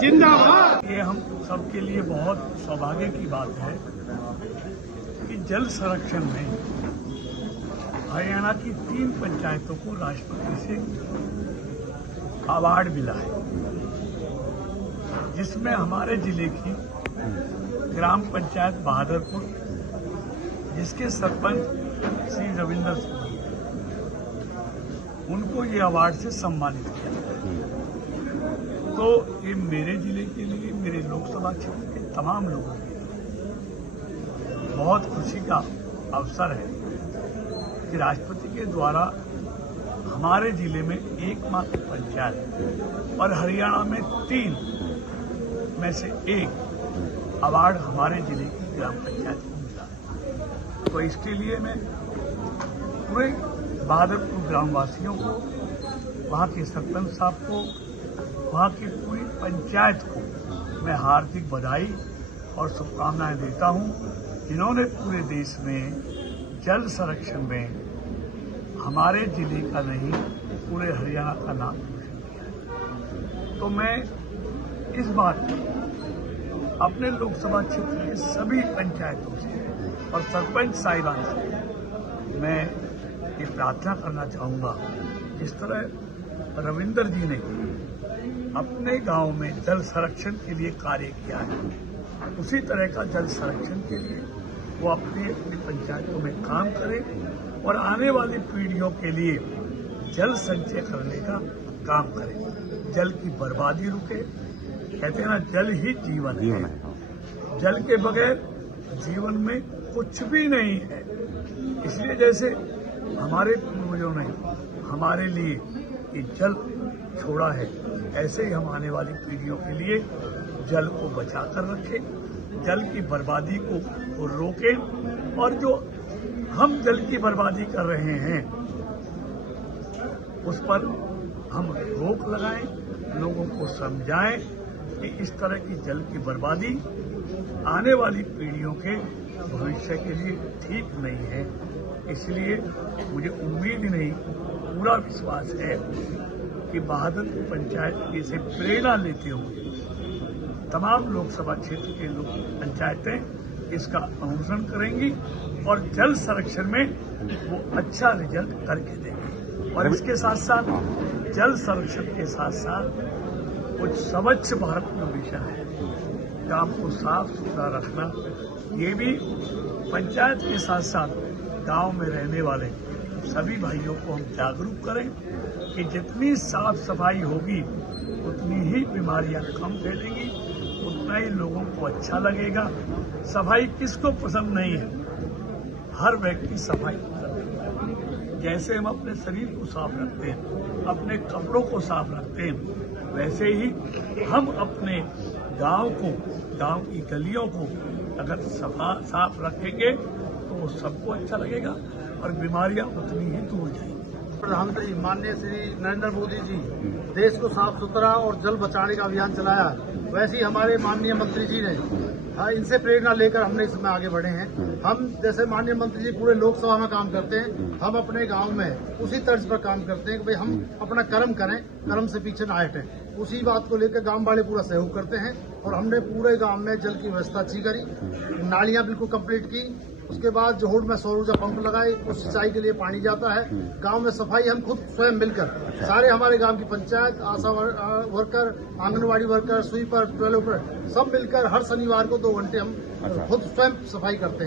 जिंदाबाद। ये हम सबके लिए बहुत सौभाग्य की बात है कि जल संरक्षण में हरियाणा की 3 पंचायतों को राष्ट्रपति से अवार्ड मिला है, जिसमें हमारे जिले की ग्राम पंचायत बहादुरपुर, जिसके सरपंच श्री रविंदर सिंह, उनको ये अवार्ड से सम्मानित किया। तो ये मेरे जिले के लिए, मेरे लोकसभा क्षेत्र के तमाम लोगों के लिए बहुत खुशी का अवसर है कि राष्ट्रपति के द्वारा हमारे जिले में एकमात्र पंचायत और हरियाणा में 3 में से 1 अवार्ड हमारे जिले की ग्राम पंचायत को मिला है। तो इसके लिए मैं पूरे बहादुरपुर ग्रामवासियों को, वहाँ के सरपंच साहब को, वहाँ की पूरी पंचायत को मैं हार्दिक बधाई और शुभकामनाएं देता हूँ, जिन्होंने पूरे देश में जल संरक्षण में हमारे जिले का नहीं, पूरे हरियाणा का नाम रोशन किया है। तो मैं इस बात को अपने लोकसभा क्षेत्र के सभी पंचायतों से और सरपंच साहिबान से मैं ये प्रार्थना करना चाहूँगा, जिस तरह रविंदर जी ने अपने गांव में जल संरक्षण के लिए कार्य किया है, उसी तरह का जल संरक्षण के लिए वो अपनी पंचायतों में काम करें और आने वाली पीढ़ियों के लिए जल संचय करने का काम करें। जल की बर्बादी रुके। कहते हैं ना, जल ही जीवन है। जल के बगैर जीवन में कुछ भी नहीं है। इसलिए जैसे हमारे पूर्वजों ने हमारे लिए ये जल छोड़ा है, ऐसे ही हम आने वाली पीढ़ियों के लिए जल को बचाकर रखें, जल की बर्बादी को रोकें और जो हम जल की बर्बादी कर रहे हैं उस पर हम रोक लगाएं, लोगों को समझाएं कि इस तरह की जल की बर्बादी आने वाली पीढ़ियों के भविष्य के लिए ठीक नहीं है। इसलिए मुझे उम्मीद नहीं, पूरा विश्वास है कि बहादुरपुर पंचायत से प्रेरणा लेते हुए तमाम लोकसभा क्षेत्र के लोग पंचायतें इसका अनुसरण करेंगी और जल संरक्षण में वो अच्छा रिजल्ट करके देंगे। और इसके साथ साथ जल संरक्षण के साथ साथ कुछ स्वच्छ भारत का मिशन है, गांव को साफ सुथरा रखना। ये भी पंचायत के साथ साथ गांव में रहने वाले सभी भाइयों को हम जागरूक करें कि जितनी साफ सफाई होगी उतनी ही बीमारियां कम फैलेंगी, उतना ही लोगों को अच्छा लगेगा। सफाई किसको पसंद नहीं है? हर व्यक्ति सफाई पसंद है। जैसे हम अपने शरीर को साफ रखते हैं, अपने कपड़ों को साफ रखते हैं, वैसे ही हम अपने गांव को, गांव की गलियों को अगर साफ रखेंगे तो सबको अच्छा लगेगा और बीमारियां उतनी ही दूर जाएंगी। प्रधानमंत्री माननीय श्री नरेंद्र मोदी जी देश को साफ सुथरा और जल बचाने का अभियान चलाया, वैसे ही हमारे माननीय मंत्री जी ने इनसे प्रेरणा लेकर हमने इसमें आगे बढ़े हैं। हम जैसे माननीय मंत्री जी पूरे लोकसभा में काम करते हैं, हम अपने गांव में उसी तर्ज पर काम करते हैं कि भाई हम अपना कर्म करें, कर्म से पीछे ना हटें। उसी बात को लेकर गांव वाले पूरा सहयोग करते हैं और हमने पूरे गांव में जल की व्यवस्था अच्छी करी, नालियां बिल्कुल कंप्लीट की। उसके बाद जोहड़ में सौर ऊर्जा पंप लगाए, उस सिंचाई के लिए पानी जाता है। गांव में सफाई हम खुद स्वयं मिलकर, सारे हमारे गांव की panchayat, ASHA worker, anganwadi worker, sweeper, developer सब मिलकर हर शनिवार को 2 घंटे हम खुद स्वयं सफाई करते हैं।